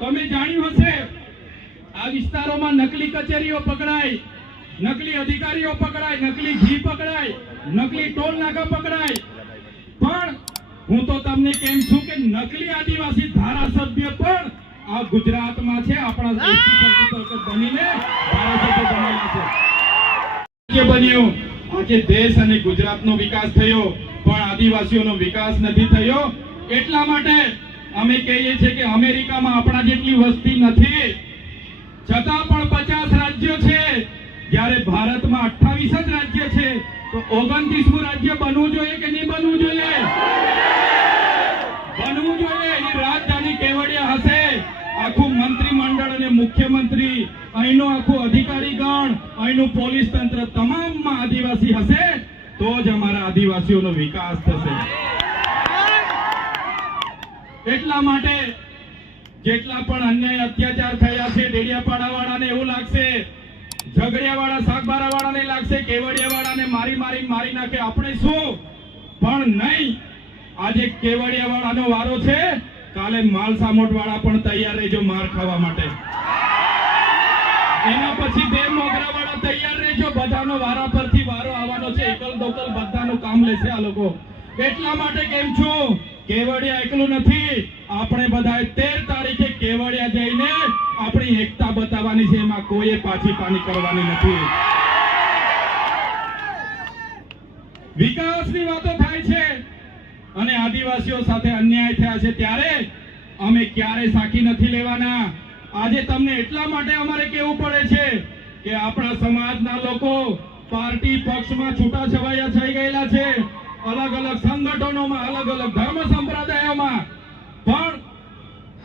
તમે જાણ્યું હશે, આ વિસ્તારોમાં નકલી કચેરીઓ પકડાય, નકલી અધિકારીઓ પકડાય, નકલી ઘી પકડાય, નકલી ટોલ નાકા પકડાય. પણ હું તો તમને કેમ છું કે નકલી આદિવાસી ધારાસભ્ય પણ આ ગુજરાતમાં છે, આપણા બનીને ધારાસભ્ય છે. બન્યું? આજે દેશ અને ગુજરાતનો વિકાસ થયો, પણ આદિવાસીઓનો વિકાસ નથી થયો. એટલા માટે અમે કહીએ છીએ કે અમેરિકામાં આપણા જેટલી વસ્તી નથી, છતાં પણ પચાસ રાજ્યો છે. જ્યારે ભારતમાં અઠાવીસ જ રાજ્ય છે, તો ઓગણત્રીસમું રાજ્ય બનવું જોઈએ કે નહીં બનવું જોઈએ? બનવું જોઈએ, એની રાજધાની કેવડિયા હશે. આખું મંત્રીમંડળ અને મુખ્યમંત્રી, અહીંનો આખું અધિકારી ગણ અહીંનું પોલીસ તંત્ર તમામમાં આદિવાસી હશે, તો જ અમારા આદિવાસીઓનો વિકાસ થશે. એટલા માટે જેટલા પણ અન્યાય અત્યાચાર થયા છે ડેડિયાપાડા વાળાને એવું લાગશે ઝઘડિયા વાળા શાકબારા વાળાને લાગશે કેવડિયા વાળાને મારી મારી મારી નાખે. આપણે શું? પણ નહીં. આજે કેવડિયા વાળાનો વારો છે. કાલે માલસામોટ વાળા પણ તૈયાર રહેજો માર ખાવા માટે. એના પછી બે મોગરા વાળા તૈયાર રહેજો. બધાનો વારા પરથી વારો આવવાનો છે. એકલ દોકલ બધાનું કામ લેશે આ લોકો. એટલા માટે કેમ છું? કેવડિયા એકલું નથી. આપણે બધાએ તેર તારીખે કેવડિયા જઈને આપણી એકતા બતાવવાની છે. એમાં કોઈએ પાછી પાની કરવાની નથી. વિકાસની વાતો થાય છે. અને આદિવાસીઓ સાથે અન્યાય થયા છે ત્યારે અમે ક્યારે સાકી નથી લેવાના. આજે તમને એટલા માટે અમારે કેવું પડે છે કે આપણા સમાજના લોકો પાર્ટી પક્ષમાં છૂટા છવાયા થઈ ગયેલા છે. અલગ અલગ સંગઠનોમાં અલગ અલગ ધર્મ સંપ્રદાયોમાં પણ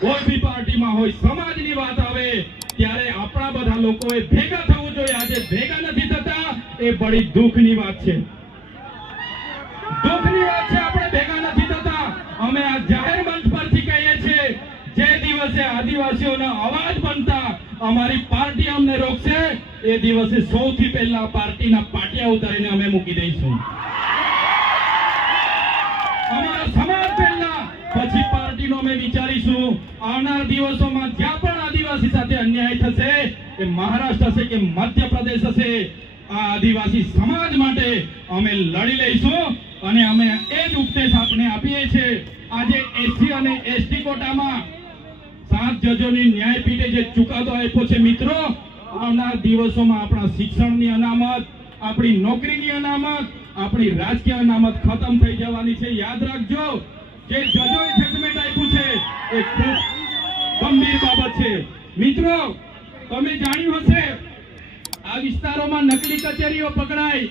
કોઈ બી પાર્ટીમાં હોય, સમાજની વાત આવે, ત્યારે આપણા બધા લોકોએ ભેગા થવું જોઈએ. આજે ભેગા નથી થતા, એ બડી દુઃખની વાત છે. દુઃખની વાત છે, આપણે ભેગા નથી થતા. અમે આ જાહેર મંચ પરથી કહીએ છીએ, જે દિવસે આદિવાસીઓનો અવાજ બનતા અમારી પાર્ટી અમને રોકશે, એ દિવસે સૌથી પહેલા પાર્ટીના પાટિયા ઉતારીને અમે મૂકી દઈશું અમારા સમાજ પહેલા પછી પાર્ટીનો અમે વિચારીશું, આવનાર દિવસોમાં જ્યાં પણ આદિવાસી સાથે અન્યાય થશે, એ મહારાષ્ટ્ર હશે કે મધ્યપ્રદેશ હશે, આ આદિવાસી સમાજ માટે અમે લડી લઈશું અને અમે એ જ ઉપદેશ આપણે આપીએ છીએ. આજે એસસી અને એસટી કોટામાં સાત જજોની ન્યાયપીઠે જે ચુકાદો આપ્યો છે મિત્રો, આવનાર દિવસોમાં આપણા શિક્ષણની અનામત, આપણી નોકરીની અનામત, આપણી રાજકીય અનામત ખતમ થઈ જવાની છે. યાદ રાખજો જે જજોએ જજમેન્ટ આપ્યું છે, એ ખૂબ ગંભીર બાબત છે. મિત્રો, તમે જાણ્યું હશે, આ વિસ્તારોમાં નકલી કચેરીઓ પકડાય,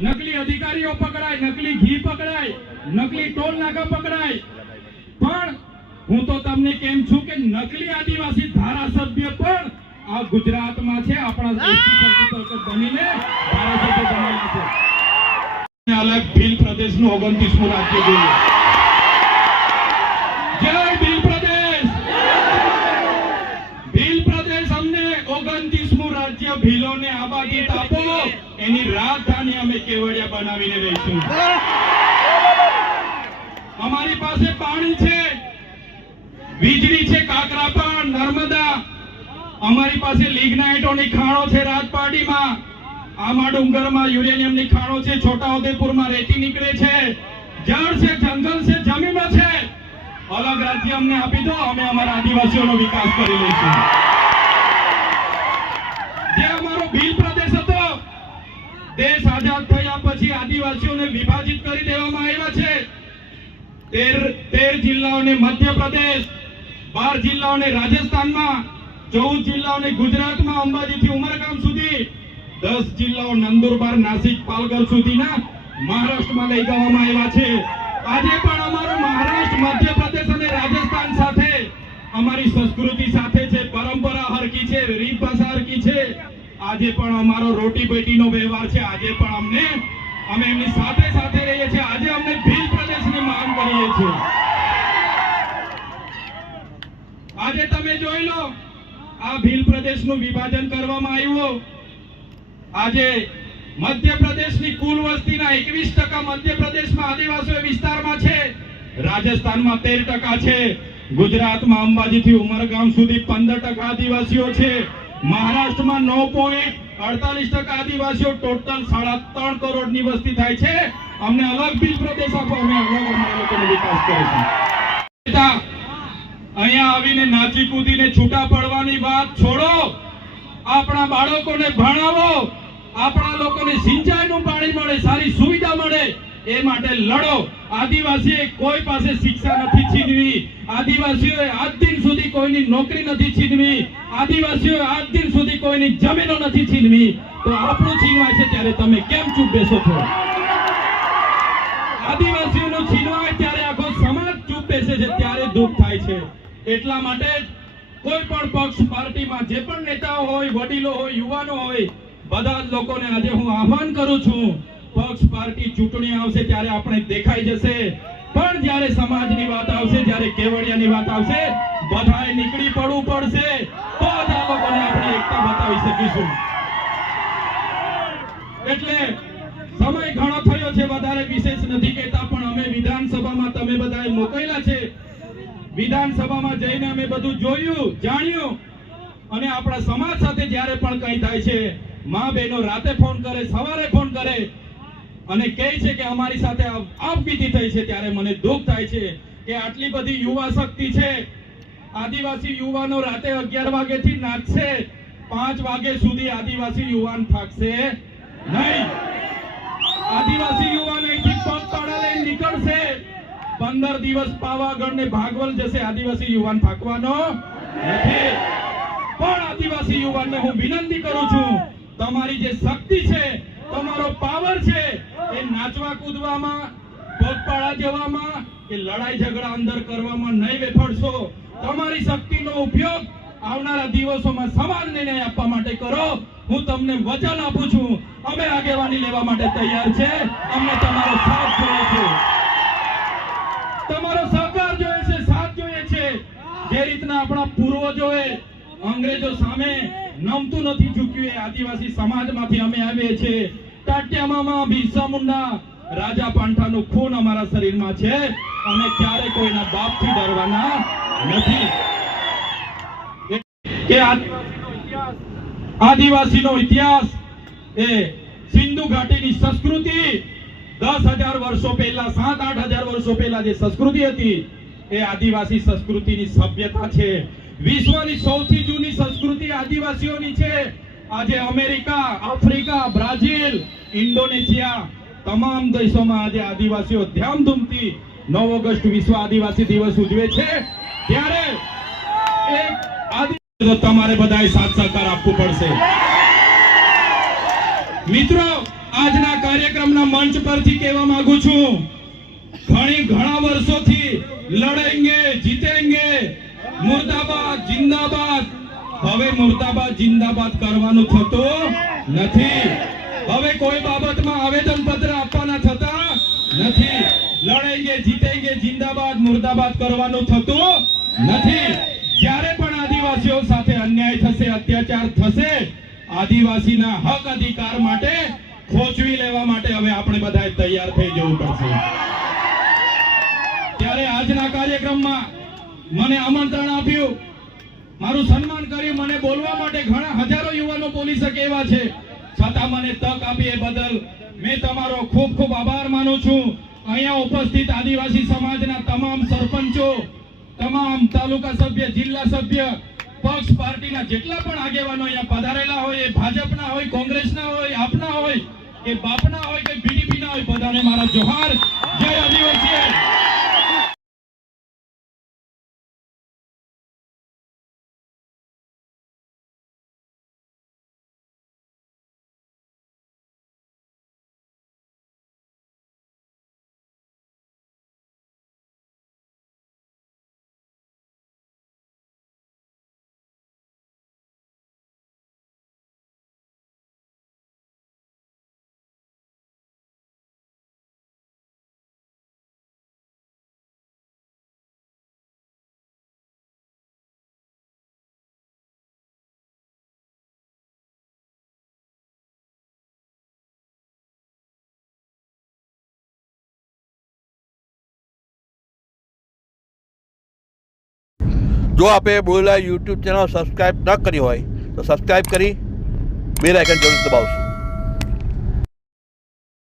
નકલી અધિકારીઓ પકડાય, નકલી ઘી પકડાય, નકલી ટોલ નાકા પકડાય. પણ હું તો તમને કેમ છું કે નકલી આદિવાસી ધારાસભ્ય પણ આ ગુજરાતમાં છે, આપણા બનીને ધારાસભ્ય બનેલા છે. અલગ ભીલ પ્રદેશનું ઓગણત્રીસમું રાજ્ય જોઈએ જય ભીલ પ્રદેશ ભીલ પ્રદેશ અમને રાજ્ય ભીલોને આબાદી આપો. એની રાજધાની અમે કેવડિયા બનાવીને રહીશું અમારી પાસે પાણી છે, વીજળી છે કાકરાપા નર્મદા. અમારી પાસે લિગ્નાઇટોની ખાણો છે રાજપાડીમાં. આમાં ડુંગરમાં યુરેનિયમની ખાણો છે, છોટાઉદેપુરમાં રેતી નીકળે છે. જળ છે, જંગલ છે, જમીનો છે. અલગ રાજ્ય અમને આપી દો, અમે અમારા આદિવાસીઓનો વિકાસ કરી લઈશું જે અમારો ભીલ પ્રદેશ હતો દેશ આઝાદ થયા પછી આદિવાસીઓને વિભાજિત કરી દેવામાં આવ્યા છે. જિલ્લાઓને મધ્યપ્રદેશ, બાર જિલ્લાઓને રાજસ્થાનમાં, ચૌદ જિલ્લાઓને ગુજરાતમાં અંબાજીથી ઉમરગામ સુધી, દસ જિલ્લાઓ નંદુરબાર, નાસિક, પાલઘર સુધીના મહારાષ્ટ્રમાં લઈ જવામાં આવ્યા છે. આજે પણ અમારું મહારાષ્ટ્ર, મધ્યપ્રદેશ અને રાજસ્થાન સાથે, અમારી સંસ્કૃતિ સાથે આજે પણ અમારો રોટી બેટીનો વ્યવહાર છે. આજે પણ અમને, અમે એમની સાથે સાથે રહીએ છીએ. આજે અમને ભીલ પ્રદેશની માંગ કરીએ છીએ. આજે તમે જોઈ લો, આ ભીલ પ્રદેશનું વિભાજન કરવામાં આવ્યું. આજે મધ્યપ્રદેશની કુલ વસ્તીના એકવીસ ટકા મધ્યપ્રદેશમાં આદિવાસી વિસ્તારમાં છે. રાજસ્થાનમાં તેર ટકા છે. ગુજરાતમાં અંબાજીથી ઉમરગામ સુધી પંદર ટકા આદિવાસીઓ છે. મહારાષ્ટ્રમાં નવ પોઈન્ટ અડતાલીસ ટકા આદિવાસીઓ ટોટલ સાડા ત્રણ કરોડની વસ્તી થાય છે. અમને અલગ બિલ પ્રદેશ આપો, અમે અલગ વિકાસ કરીશું. અહીંયા આવીને નાચી કૂદીને છૂટા પડવાની વાત છોડો. આપણા બાળકોને ભણાવો. આપણા લોકોને સિંચાઈનું પાણી મળે, સારી સુવિધા મળે. એ માટે લડો. આદિવાસીએ કોઈ પાસે શિક્ષા નથી છીનવી. આદિવાસીઓએ આજ દિન સુધી કોઈની નોકરી નથી છીનવી. આદિવાસીઓએ આજ દિન સુધી કોઈની જમીનો નથી છીનવી. તો આપણું છીનવાય છે ત્યારે તમે કેમ ચૂપ બેસો છો? આદિવાસીઓનું છીનવાય ત્યારે આખો સમાજ ચૂપ બેસે છે ત્યારે દુઃખ થાય છે. એટલા માટે કોઈ પણ પક્ષ, પાર્ટીમાં જે પણ નેતાઓ હોય, વડીલો હોય, યુવાનો હોય, બધા લોકોને આજે હું આહવાન કરું છું પક્ષ પાર્ટી ચૂંટણી આવશે ત્યારે આપણે દેખાઈ જશે. પણ જ્યારે સમાજની વાત આવશે, જ્યારે કેવડિયાની વાત આવશે, બધાએ નીકળી પડવું પડશે. તો જ લોકોને આપણે એકતા બતાવી શકીશું. એટલે સમય ઘણો થયો છે, વધારે વિશેષ નથી કહેતા, પણ અમે વિધાનસભામાં તમે બધાએ મોકલેલા છે. વિધાનસભામાં જઈને અમે બધું જોયું, જાણ્યું. અને આપણા સમાજ સાથે જ્યારે પણ કંઈ થાય છે, મા બહેનો રાતે ફોન કરે, સવારે ફોન કરે અને કહે છે કે અમારી સાથે આપવીતી થઈ છે ત્યારે મને દુઃખ થાય છે કે આટલી બધી યુવા શક્તિ છે. આદિવાસી યુવાનો રાતે અગિયાર વાગેથી નાચશે. પાંચ વાગે સુધી આદિવાસી યુવાન થાકશે નહીં. આદિવાસી યુવાન અહીંથી પગપાળા લઈને નીકળશે. પંદર દિવસ પાવાગઢ ને ભાગવલ જશે આદિવાસી યુવાન થાકવાનો નથી. પણ આદિવાસી યુવાનને હું વિનંતી કરું છું, તમારી જે શક્તિ છે, તમારો પાવર છે એ નાચવા કૂદવામાં પગપાળા જવામાં કે લડાઈ ઝઘડા અંદર કરવામાં નહીં વેફડશો તમારી શક્તિનો ઉપયોગ આવનારા દિવસોમાં સમાજને ન્યાય આપવા માટે કરો. હું તમને વચન આપું છું. અમે આગેવાની લેવા માટે તૈયાર છે. અમને તમારો સાથ જોઈએ છે. તમારો સહકાર જોઈએ છે, સાથ જોઈએ છે. જે રીતના આપણા પૂર્વજોએ અંગ્રેજો સામે નમતું નથી ઝૂક્યું એ આદિવાસી સમાજમાંથી અમે આવીએ છીએ. ટાટિયા બિરસા મુંડા રાજા પાંઠાનું ખૂન અમારા શરીરમાં છે અમે ક્યારે કોઈના બાપથી ડરવાના નથી. કે આદિવાસીનો ઇતિહાસ એ સિંધુ ઘાટીની સંસ્કૃતિ દસ હજાર વર્ષો પહેલા, સાત, આઠ હજાર વર્ષો પહેલા જે સંસ્કૃતિ હતી, એ આદિવાસી સંસ્કૃતિની સભ્યતા છે. વિશ્વની સૌથી જૂની સંસ્કૃતિ આદિવાસીઓની છે. આજે અમેરિકા, આફ્રિકા, બ્રાઝિલ, ઇન્ડોનેશિયા તમામ દેશોમાં આજે આદિવાસીઓ ધામધૂમથી નવ ઓગસ્ટ વિશ્વ આદિવાસી દિવસ ઉજવે છે. ત્યારે તમારે બધાએ સાથ સહકાર આપવું પડશે. મિત્રો, આજના કાર્યક્રમના મંચ પરથી કહેવા માંગુ છું, ઘણી ઘણા વર્ષોથી લડેંગે, જીતેંગે, મુર્દાબાદ, જિંદાબાદ હવે મુર્દાબાદ જિંદાબાદ કરવાનું થતું નથી. હવે કોઈ બાબતમાં આવેદન પત્ર આપવાના થતા નથી. લડેંગે જીતેંગે જિંદાબાદ, મુર્દાબાદ કરવાનું થતું નથી. જ્યારે પણ આદિવાસીઓ સાથે અન્યાય થશે, અત્યાચાર થશે, આદિવાસીના હક અધિકાર માટે ખોચવી લેવા માટે હવે આપણે બધાએ તૈયાર થઈ જવું પડશે. ત્યારે આજના કાર્યક્રમમાં મને આમંત્રણ આપ્યું. મારું સન્માન કર્યું મને બોલવા માટે ઘણા હજારો યુવાનો બોલી શકે એવા છે. છતાં મને તક આપી એ બદલ મેં તમારો ખૂબ ખૂબ આભાર માનું છું. અહીંયા ઉપસ્થિત આદિવાસી સમાજના તમામ સરપંચો, તમામ તાલુકા સભ્ય, જિલ્લા સભ્ય, પક્ષ પાર્ટીના જેટલા પણ આગેવાનો અહીંયા પધારેલા હોય, એ ભાજપના હોય, કોંગ્રેસના હોય, આપના હોય, કે બાપના હોય, કે બીડીપીના હોય, બધાને મારા જોહાર. જય આદિવાસી. જો આપે બોલેલા યુટ્યુબ ચેનલ સબસ્ક્રાઈબ ન કરી હોય, તો સબસ્ક્રાઈબ કરી બે આઇકન જરૂર દબાવશું.